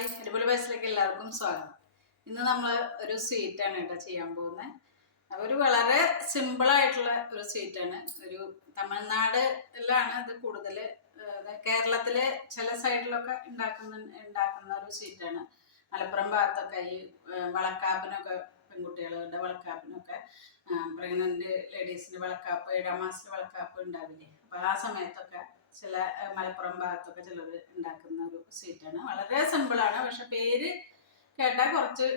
അടിപൊളി വയസ്സിലേക്ക് എല്ലാവർക്കും സ്വാഗതം. ഇന്ന് നമ്മൾ ഒരു സ്വീറ്റ് ആണ് കേട്ടോ ചെയ്യാൻ പോകുന്നത് അപ്പോൾ ഒരു വളരെ സിമ്പിൾ ആയിട്ടുള്ള ഒരു സ്വീറ്റ് ആണ്. ഒരു തമിഴ്നാടിലാണ് ഇത് കൂടുതൽ കേരളത്തിലെ ചില സൈഡിലൊക്കെ ഉണ്ടാക്കുന്ന ഉണ്ടാക്കുന്ന ഒരു സ്വീറ്റ് ആണ്. മലപ്പുറം ഭാഗത്തൊക്കെ ഈ വളക്കാപ്പിനൊക്കെ പെൺകുട്ടികളുടെ വളക്കാപ്പിനൊക്കെ പ്രഗ്നന്റ് ലേഡീസിന്റെ വളക്കാപ്പ് ഏഴാം മാസത്തിലെ വളക്കാപ്പ് ഉണ്ടാവില്ലേ? അപ്പൊ ആ സമയത്തൊക്കെ ചില മലപ്പുറം ഭാഗത്തൊക്കെ ചിലർ ഉണ്ടാക്കുന്ന ഒരു സ്വീറ്റാണ്. വളരെ സിമ്പിൾ ആണ്. പക്ഷെ പേര് കേട്ടാൽ കുറച്ച്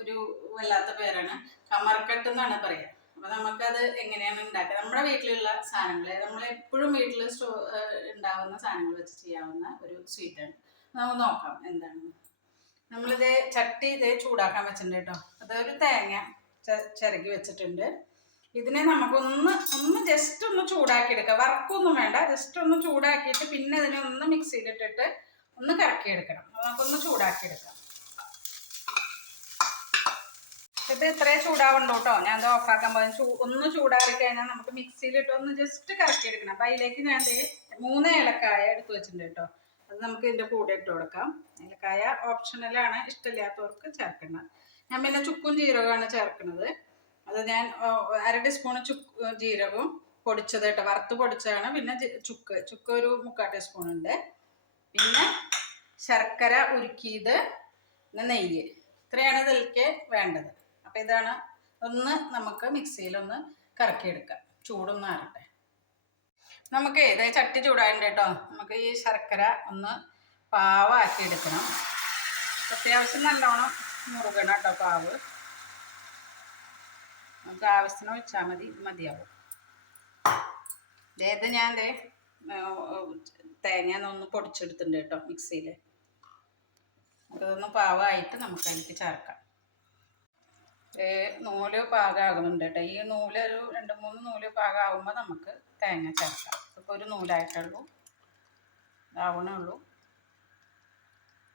ഒരു വല്ലാത്ത പേരാണ്. കമർക്കട്ട് എന്നാണ് പറയുക അപ്പൊ നമുക്കത് എങ്ങനെയാണ് ഉണ്ടാക്കുക? നമ്മുടെ വീട്ടിലുള്ള സാധനങ്ങൾ നമ്മൾ എപ്പോഴും വീട്ടിൽ സ്റ്റോ ഉണ്ടാവുന്ന സാധനങ്ങൾ വെച്ച് ചെയ്യാവുന്ന ഒരു സ്വീറ്റാണ്. നമുക്ക് നോക്കാം എന്താണ്. നമ്മളിത് ചട്ടി ഇത് ചൂടാക്കാൻ വെച്ചിട്ടുണ്ട് കേട്ടോ. അതൊരു തേങ്ങ ചിരകി വെച്ചിട്ടുണ്ട്. ഇതിനെ നമുക്കൊന്ന് ഒന്ന് ജസ്റ്റ് ഒന്ന് ചൂടാക്കി എടുക്കാം വറക്കൊന്നും വേണ്ട. ജസ്റ്റ് ഒന്ന് ചൂടാക്കിയിട്ട് പിന്നെ ഇതിനെ ഒന്ന് മിക്സിയിലിട്ടിട്ട് ഒന്ന് കറക്കി എടുക്കണം നമുക്കൊന്ന് ചൂടാക്കി എടുക്കാം ഇത് ഇത്രേ ചൂടാവുണ്ടോ കേട്ടോ. ഞാൻ അത് ഓഫാക്കാൻ പോകുന്നത് ചൂ ഒന്ന് ചൂടാറി കഴിഞ്ഞാൽ നമുക്ക് മിക്സിയിലിട്ട് ഒന്ന് ജസ്റ്റ് കറക്കി എടുക്കണം അപ്പം അതിലേക്ക് ഞാൻ മൂന്ന് ഏലക്കായ എടുത്ത് വെച്ചിട്ടുണ്ട് കേട്ടോ. അത് നമുക്ക് ഇതിന്റെ കൂടെ ഇട്ട് കൊടുക്കാം. ഏലക്കായ ഓപ്ഷണലാണ് ഇഷ്ടമില്ലാത്തവർക്ക് ചേർക്കണം ഞാൻ പിന്നെ ചുക്കും ജീരകമാണ് ചേർക്കുന്നത്. അത് ഞാൻ അര ടീസ്പൂൺ ചുക്ക് ജീരകവും പൊടിച്ചത് കേട്ടോ. വറുത്ത് പൊടിച്ചതാണ്. പിന്നെ ചുക്ക് ചുക്ക് ഒരു മുക്കാൽ ടീസ്പൂൺ ഉണ്ട്. പിന്നെ ശർക്കര ഉരുക്കിയത് നെയ്യ്. ഇത്രയാണ് ഇതിലേക്ക് വേണ്ടത്. അപ്പം ഇതാണ് ഒന്ന് നമുക്ക് മിക്സിയിലൊന്ന് കറക്കിയെടുക്കാം. ചൂടൊന്നും ആറട്ടെ. നമുക്ക് ഇത് ചട്ടി ചൂടായിട്ടുണ്ട് കേട്ടോ. നമുക്ക് ഈ ശർക്കര ഒന്ന് പാവാക്കി എടുക്കണം. അത്യാവശ്യം നല്ലോണം മുറുകണം കേട്ടോ പാവ്. നമുക്ക് ആവശ്യത്തിന് വെച്ചാൽ മതി മതിയാവും. ഇത് ഞാൻ ദേ തേങ്ങ ഒന്ന് പൊടിച്ചെടുത്തിട്ടുണ്ട് കേട്ടോ മിക്സിയിൽ അതൊന്ന് പാവായിട്ട് നമുക്ക് അതിലേക്ക് ചേർക്കാം. നൂൽ പാകമാകുന്നുണ്ട് കേട്ടോ ഈ നൂൽ ഒരു രണ്ട് മൂന്ന് നൂൽ പാകമാകുമ്പോൾ നമുക്ക് തേങ്ങ ചേർക്കാം. ഇപ്പോൾ ഒരു നൂലായിട്ടുള്ളൂ ഇതാവണേ ഉള്ളൂ.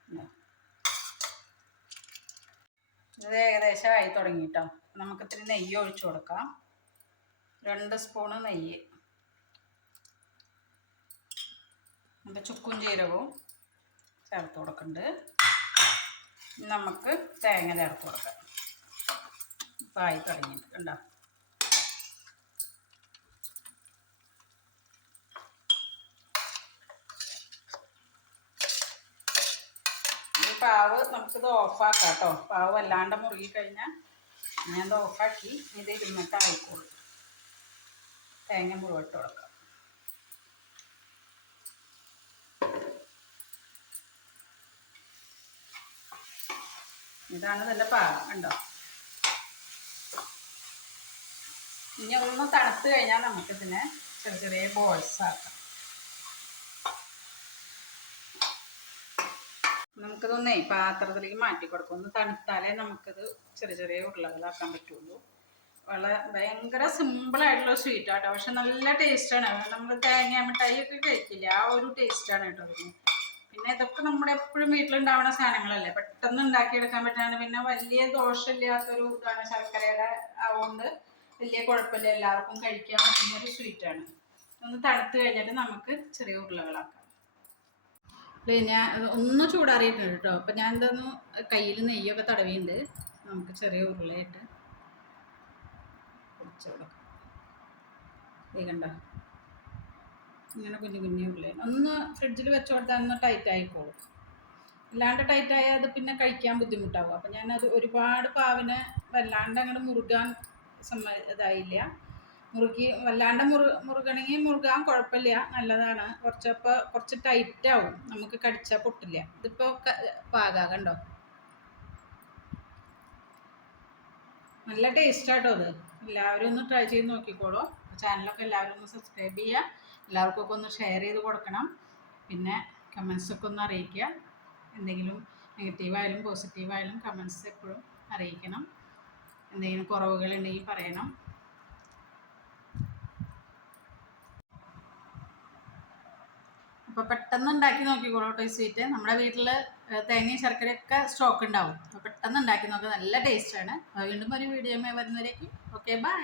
ഇതാ. ഏകദേശം ആയി തുടങ്ങിട്ടോ നമുക്ക് ഇത്തിരി നെയ്യ് ഒഴിച്ചു കൊടുക്കാം. രണ്ട് സ്പൂണ് നെയ്യ്. നമുക്ക് ചുക്കും ജീരകവും ചേർത്ത് കൊടുക്കുന്നുണ്ട്. നമുക്ക് തേങ്ങ ചേർത്ത് കൊടുക്കാം. ഇപ്പം തുടങ്ങി കണ്ടോ? ഈ പാവ് നമുക്കിത് ഓഫാക്കാം കേട്ടോ. പാവ് വല്ലാണ്ട് മുറുകി കഴിഞ്ഞാൽ ഞാനത് ഓഫാക്കി ഇത് ഇരുന്നിട്ട് ആയിക്കോളൂ. തേങ്ങ മുറിവിട്ട് കൊടുക്കാം. ഇതാണ് നല്ല പാകം കണ്ടോ? ഇനി ഒന്ന് തണുത്ത് കഴിഞ്ഞാൽ നമുക്ക് ഇതിനെ ചെറിയ ചെറിയ ബോൾസ് ആക്കാം. നമുക്കിതൊന്നേ പാത്രത്തിലേക്ക് മാറ്റി കൊടുക്കും. ഒന്ന് തണുത്താലേ നമുക്കിത് ചെറിയ ചെറിയ ഉരുളകളാക്കാൻ പറ്റുള്ളൂ. വളരെ ഭയങ്കര സിമ്പിളായിട്ടുള്ള സ്വീറ്റ് ആട്ടോ. പക്ഷെ നല്ല ടേസ്റ്റാണ് നമ്മൾ തേങ്ങ മിഠായി ഒക്കെ കഴിക്കില്ല? ആ ഒരു ടേസ്റ്റാണ് കേട്ടോ ഇതിന് പിന്നെ ഇതൊക്കെ നമ്മുടെ എപ്പോഴും വീട്ടിലുണ്ടാവുന്ന സാധനങ്ങളല്ലേ? പെട്ടെന്ന് ഉണ്ടാക്കിയെടുക്കാൻ പറ്റാണ് പിന്നെ വലിയ ദോഷമില്ലാത്തൊരു ഇതാണ് ശർക്കരയുടെ ആവുകൊണ്ട് വലിയ കുഴപ്പമില്ല. എല്ലാവർക്കും കഴിക്കാൻ പറ്റുന്ന ഒരു സ്വീറ്റാണ് ഒന്ന് തണുത്ത് കഴിഞ്ഞിട്ട് നമുക്ക് ചെറിയ ഉരുളകളാക്കാം. പിന്നെ ഒന്ന് ചൂടാറിയിട്ടുണ്ട് കേട്ടോ. അപ്പം ഞാൻ എന്താന്ന് കയ്യിൽ നെയ്യൊക്കെ തടവിയുണ്ട്. നമുക്ക് ചെറിയ ഉരുളയിട്ട് ഇങ്ങനെ കുഞ്ഞു കുഞ്ഞു ഉള്ളേ ഒന്ന് ഫ്രിഡ്ജിൽ വെച്ച് കൊടുത്താൽ ഒന്ന് ടൈറ്റ് ആയിക്കോളും. അല്ലാണ്ട് ടൈറ്റ് ആയാൽ അത് പിന്നെ കഴിക്കാൻ ബുദ്ധിമുട്ടാവും. അപ്പം ഞാനത് ഒരുപാട് പാവിനെ വല്ലാണ്ട് അങ്ങോട്ട് മുറുകാൻ സമ്മ ഇതായില്ല. മുറുകി വല്ലാണ്ട് മുറു മുറുകണെങ്കിൽ മുറുകാൻ കുഴപ്പമില്ല. നല്ലതാണ്. കുറച്ചപ്പോൾ കുറച്ച് ടൈറ്റ് ആവും. നമുക്ക് കടിച്ചാൽ പൊട്ടില്ല. ഇതിപ്പോൾ പാകാ കണ്ടോ നല്ല ടേസ്റ്റാട്ടോ അത്. എല്ലാവരും ഒന്ന് ട്രൈ ചെയ്ത് നോക്കിക്കോളൂ. ചാനലൊക്കെ എല്ലാവരും ഒന്ന് സബ്സ്ക്രൈബ് ചെയ്യുക എല്ലാവർക്കൊക്കെ ഒന്ന് ഷെയർ ചെയ്ത് കൊടുക്കണം. പിന്നെ കമൻസൊക്കെ ഒന്ന് അറിയിക്കുക. എന്തെങ്കിലും നെഗറ്റീവായാലും പോസിറ്റീവായാലും കമൻസ് എപ്പോഴും അറിയിക്കണം. എന്തെങ്കിലും കുറവുകളുണ്ടെങ്കിൽ പറയണം. അപ്പോൾ പെട്ടെന്ന് ഉണ്ടാക്കി നോക്കിക്കോളൂ കേട്ടോ ഈ സ്വീറ്റ് നമ്മുടെ വീട്ടിൽ തേങ്ങയും ശർക്കരയൊക്കെ സ്റ്റോക്ക് ഉണ്ടാവും. അപ്പോൾ പെട്ടെന്ന് ഉണ്ടാക്കി നോക്കുക നല്ല ടേസ്റ്റാണ് വീണ്ടും ഒരു വീഡിയോ വരുന്നവരേക്കും. Okay bye